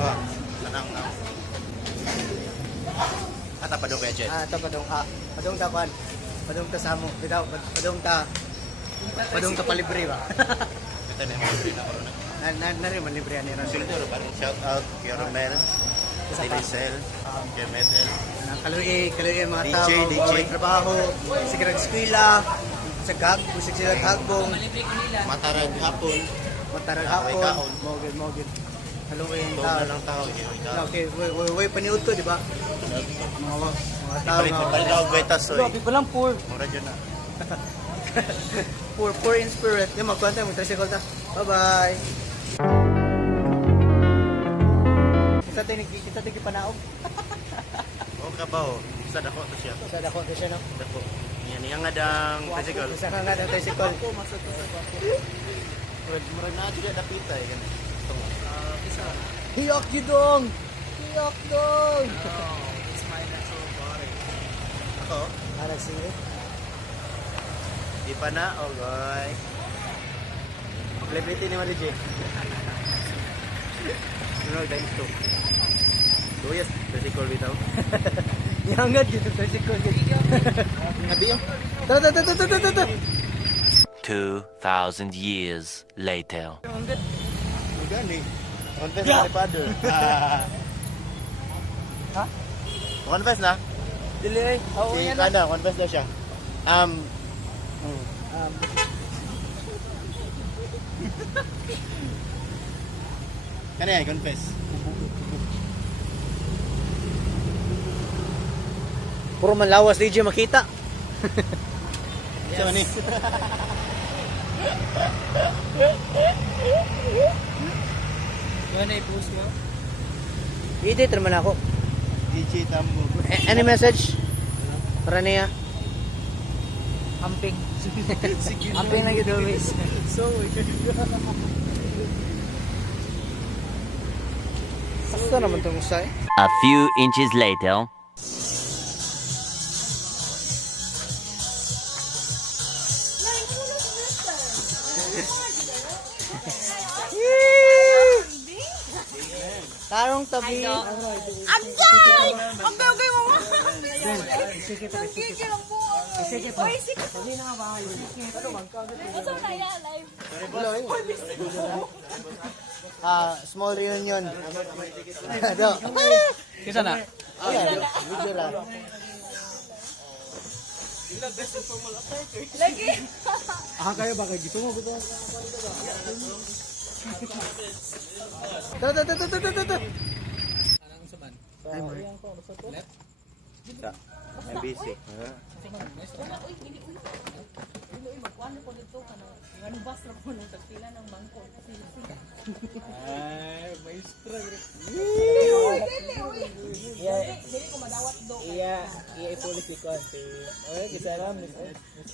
Oh, tanang na. Ata pa doon kaya, Jet? Ito padong ta kwan. Padong ta samo. Bitaw, padong ta palibre ba? Ito na yung mga free na ko na. Na rin man libre ani ron. Sulturo pa rin. Shout out kay Romel, kay Rizal, kay Metel. Kaluoy mga DJ, tao, DJ. trabaho, sige nag-eskwela, sa gag, usig sila tagbong, Matarag hapon. matarag Kaon. hapon, mogid. Kaluoy ang Ito tao. na lang tao. Okay, way paniud to, di ba? Mga tao Balik nga. na ako betas. Grabe pa lang poor. Mura dyan na. Poor in spirit. Yung magkwanta, mag-tricycle ta. Bye-bye. Kita tayo panaog. O ka ba o? Sa dako to siya. Sa dako to siya, no? Dako. Yan yang adang tricycle. Isa ka nga ng tricycle. Mura na juga dapita eh. Hiyok you dong! Hiyok dong! It's my natural body. Ako? Arag sige. Di pa na? Oh, goy. Celebrity ni Mali J. Sunog times 2. Tuyas, tricycle bitaw. Iangad yun ang tricycle. Nabi yung? Tata! 2,000 years later. Gani. Confess na ni Father. Ha? Confess na? Dili ay. Oo Si yan na. Kana, confess daw siya. Kana yan, confess. Puro manlawas DJ makita. Siya man eh. Ano i-post mo? I-edit naman ako. DJ Tambo. Any message? Para niya? Amping. Amping na gito, miss. So, Basta naman itong usay. A few inches later. Tarong tabi. Anjay! Okay, mama. Sige pa. Sabi na nga ba? Ito na yan, live. Small reunion. Do. Kisa na? Ayan, video lang. Lagi. Kayo ba? Gusto mo? Do. MBC. Ano bas na po nung tagpila ng bangko? Ay, maestra. Hindi ko madawat do. Iya i-political si kita lang Miss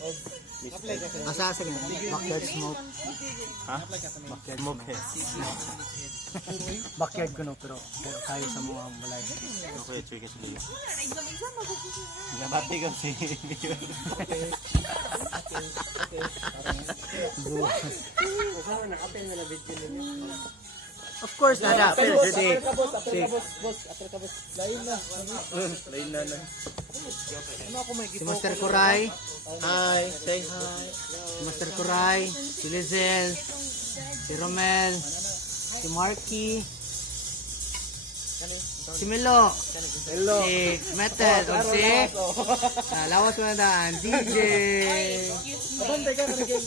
Og. Asa sa ganun? Backyard smoke. Ha? Smoke head. Backyard ko no pero kayo sa mga balay. Okay, check it sila. Nabati ko si Of course nada pero si Lain na na. si Master Kuray, Hi, say hi. si Master Kuray, si Lizel, si Romel, si Marky, si Milo, si Metal, o si lawas mo na daan, DJ. Kabantay ka,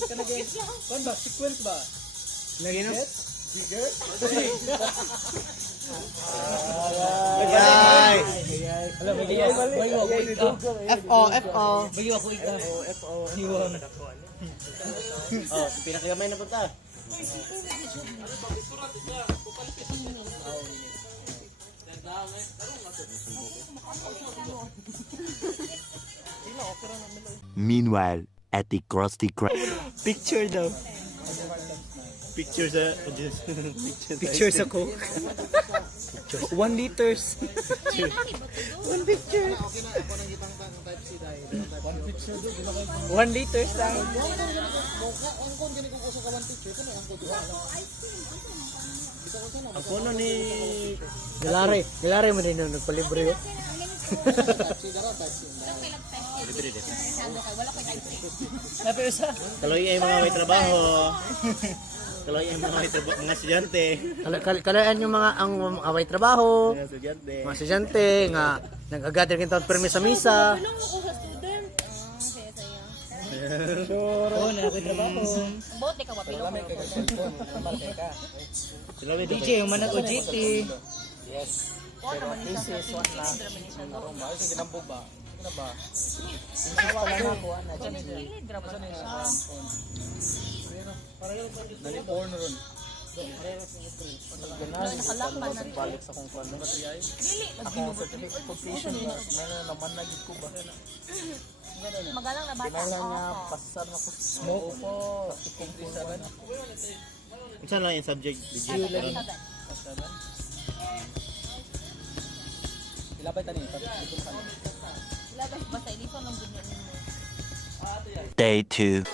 kanagay. Kan ba? Sequence ba? Lagi no? Yay! FO. Bagi ako ika. Oh, pinakagamay na punta. Meanwhile, at the Krusty Krab. Picture daw. Pictures sa Picture sa Coke. 1 liters. 1 picture. 1 liters lang. Ang puno ni... Galare mo din nung nagpalibre oh. Sabi isa. Kaloy ay mga may trabaho. Kaloy ay mga may trabaho. Mga estudyante. Kalayaan yung mga ang away trabaho, Mga estudyante. mga estudyante nga nag-gather kin taon permis sa misa. Oo, na ako'y trabaho. Bote ka wapilo. DJ, yung manag o GT. Balik sa kung kano. Magalang na bata. Smoke po. Saan lang yung subject? Ilapay tani. Basta ilipon ng bunyo ninyo. Day 2.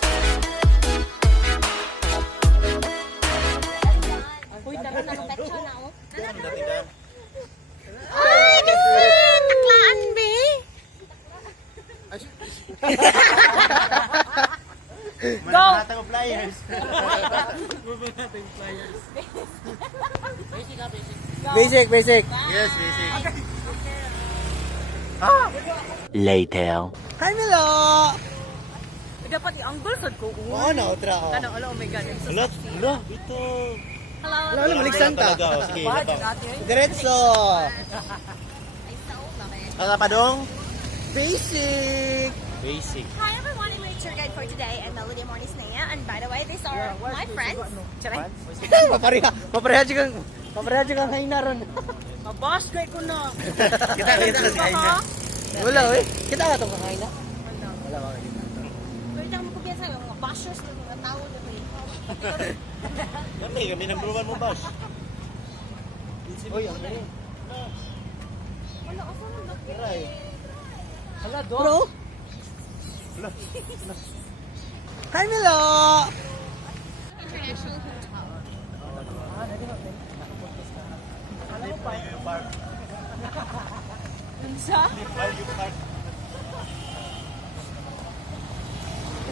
Uy, tara na ng petsa na oh. Datingan. Ay, kasi taklaan be. Go! Manatang of flyers. Basic. Yes, basic. Later. Hi Milo. Dapat i-angle sad ko. Oh, na otra oh. Ano, oh my god. Hello, hello, ito. Hello. Lalo malik santa. Talaga, oh, sige, ito. Diretso. Ay, sao ba kayo? Ano pa dong? Basic. Basic. Hi everyone, I'm your tour guide for today and Melody Morning Snea. And by the way, these are my friends. Charay. Papareha kang haina ron. Mabas kay ko na. Kita si Aina. Wala eh. Kita ka tong haina. Wala ba? Pwede mo pagyan sa mga bashers ng mga tao na may. Kami number 1 mo, boss. Oy, ang gani. Wala ka sa mga. Hala, bro. Hi Milo. International Hotel. Unsa?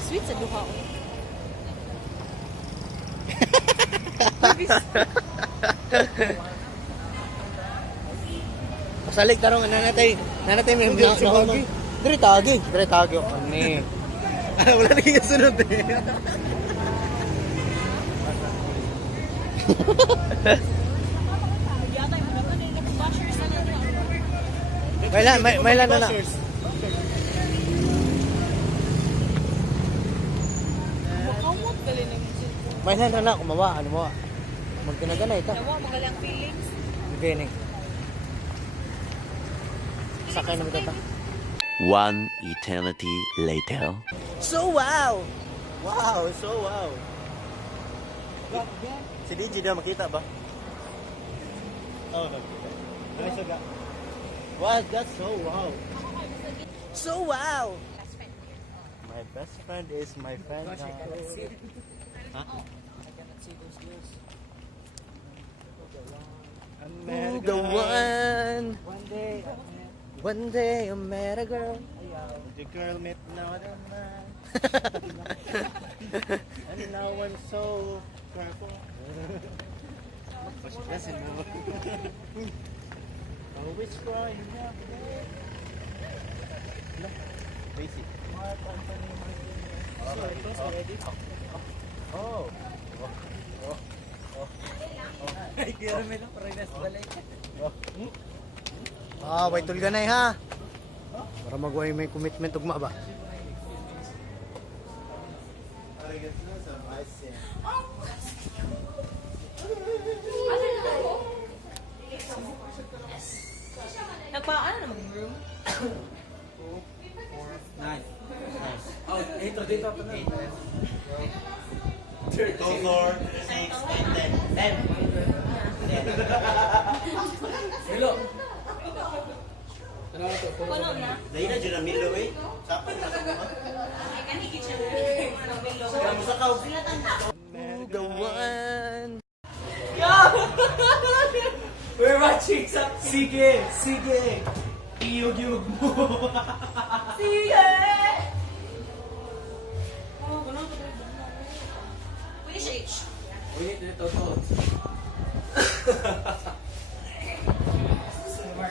Sweet sa duha ko. Pasalig tarong nanatay may mga. Dire tagi ako ni. Wala na yung sunod eh. Yata yung mga kanina bashers na nila. May lan na. Makamot gali ng music. May lan na kumawa ano mo. Magkanaganay ta. Nawa magalang feelings. Gani. Sakay na mitata. One eternity later. So wow. Wow, so wow. Si DJ daw makita ba? Oh, nakita. Ano siya ga? Wow, that's so wow. So wow. My best friend is my friend. Ooh, the one. One day I met a girl. The girl met another man. And now I'm so careful. Kasi mo. Always crying out. Basic. Oh. Ah, wait tul ganay ha. Para magway may commitment ugma ba? Nagpaano naman yung room? 2, 4, 6, and 10. Puno na. Dahil na dyan ang milo eh. Sapat na sa mga. Ay, kanigit siya. Ang bilo. Kaya mo sa kaw. The one. watching sa... Sige! Sige! Iyog-yog mo! Sige! Which age? Uy, ito to.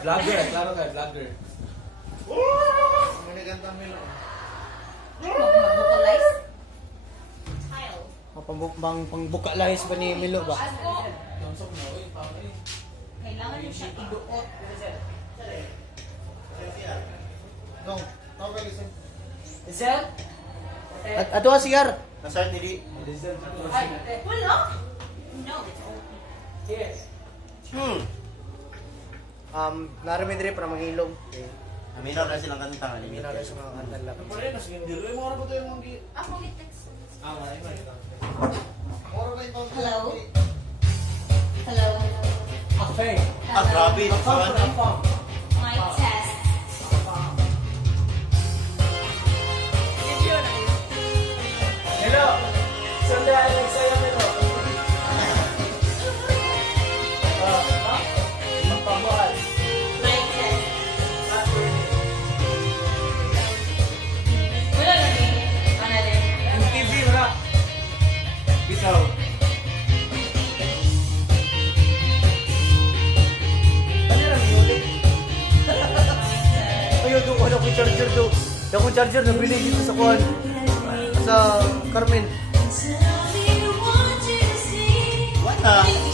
Vlogger, klaro ka, vlogger. Mag-vocalize? Tile. Pangbuka lahis ba ni Milo ba? Johnson na, uy, pangay. Kailangan mo siya iduot. Isel? At ato ang sigar. Na-start nili. Wala? No, it's open. Narami diri para mangilom. Aminaw na silang kanta. Hindi na rin sa mga kantan lang. Ako ulit text. Hello? Hello? Afeng. Ah, grabe. Afang. My test. Hello! Sandali, nagsaya Milo. Magpamuhan. My test. Wala na din. Ano din? Yung TV, wala. Bitaw. Ano lang yung ulit? Ayun, doon ko akong charger doon. Yung charger nabili dito sa kuhan. Sa Carmen. What the?